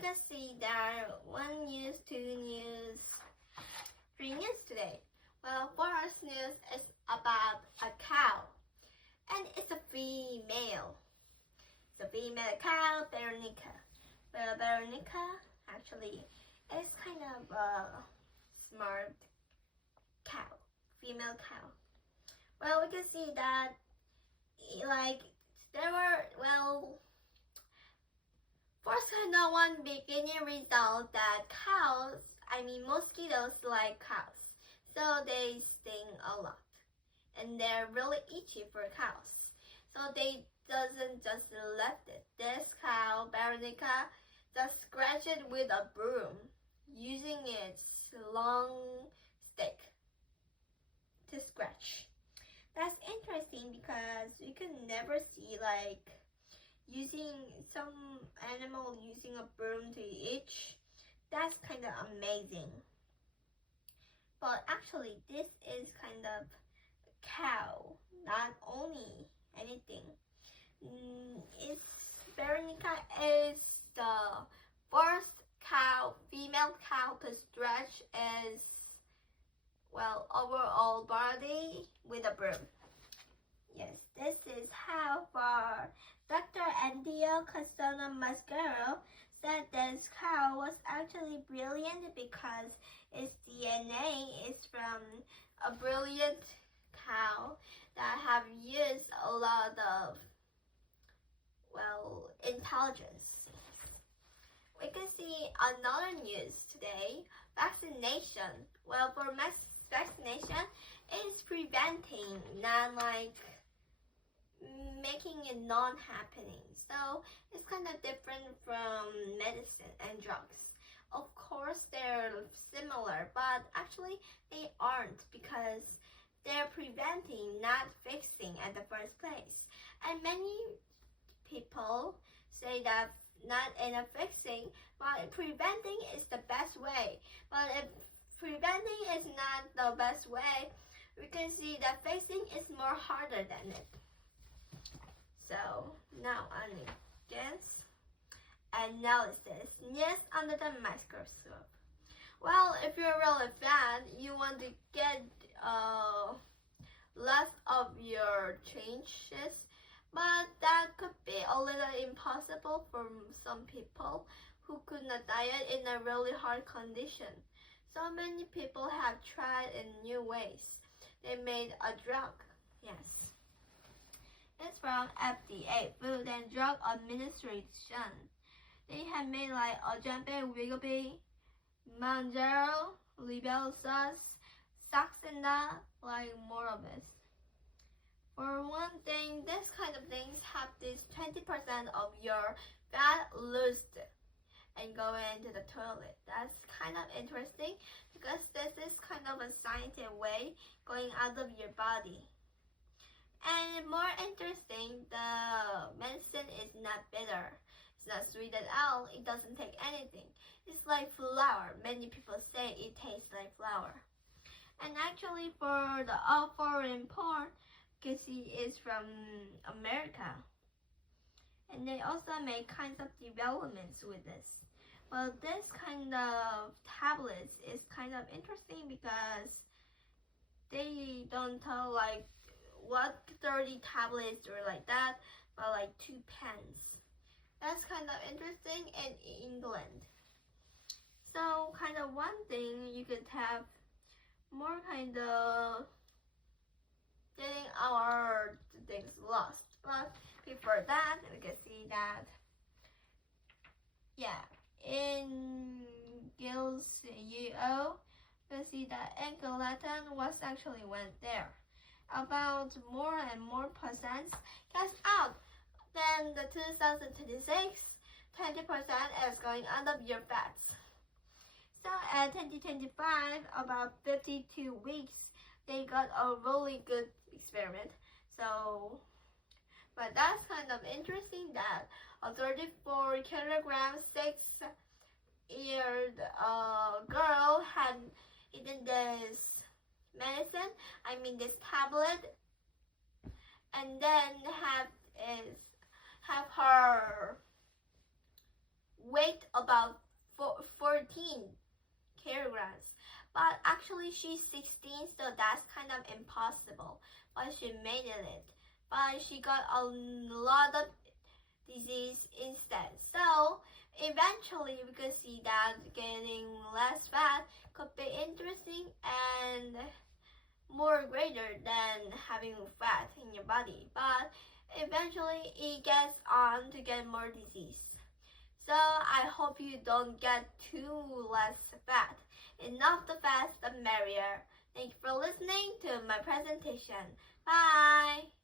can see there are 1 news, 2 news, 3 news today. Well, first news is about a cow, and it's a female. It's a female cow, Veronica. Well, Veronica actually is kind of a smart cow, female cow. Well, we can see that like there were first no one beginning result that mosquitoes like cows, so they sting a lot, and they're really itchy for cows. So they doesn't just left it. This cow, Veronica, just scratch it with a broom, using its long stick to scratch. That's interesting because you can never see using some animal using a broom to itch. That's kind of amazing. But actually, this is kind of cow, not only anything. Veronica is the first female cow to stretch its overall body with a broom. Yes, this is how far Dr. Andio Casona Mascaro said this cow was actually brilliant because its DNA is from a brilliant cow that have used a lot of intelligence. We can see another news today, vaccination. Well, for vaccination is preventing, not making it non-happening. So it's kind of different from medicine and drugs. Of course, they're similar, but actually they aren't because they're preventing, not fixing at the first place. And many people say that not in a fixing, but preventing is the best way. But if preventing is not the best way, we can see that fixing is more harder than it. So now against analysis, news under the microscope. Well, if you're really fat, you want to get less of your changes, but that could be a little impossible for some people who could not diet in a really hard condition. So many people have tried in new ways. They made a drug. Yes. It's from FDA, Food and Drug Administration. They have made Ozempic, Wegovy, Mounjaro, Libelsus, Saxenda, more of it. For one thing, this kind of things have this 20% of your fat loosed and go into the toilet. That's kind of interesting because this is kind of a scientific way going out of your body. And more interesting, the medicine is not bitter. It's not sweet at all. It doesn't take anything. It's like flour. Many people say it tastes like flour. And actually, for the all foreign porn, you can see is from America. And they also make kinds of developments with this. Well, this kind of tablets is kind of interesting because they don't tell what 30 tablets or like that, but 2 pens. That's kind of interesting in England. So kind of one thing you could have more kind of getting our things lost. But before that, we can see that in Gills UO, we see that Latin was actually went there. About more and more percent gets out. Then the 2026, 20% is going out of your fats. So at 2025, about 52 weeks, they got a really good experiment. So, but that's kind of interesting that a 34 kilogram, 6-year girl had eaten this medicine, this tablet, and then have her weighed about 14 kilograms. But actually she's 16, so that's kind of impossible. But she made it. But she got a lot of disease instead. So eventually we could see that getting less fat could be interesting and more greater than having fat in your body. But eventually it gets on to get more disease. So I hope you don't get too less fat. Enough the fat, the merrier. Thank you for listening to my presentation. Bye!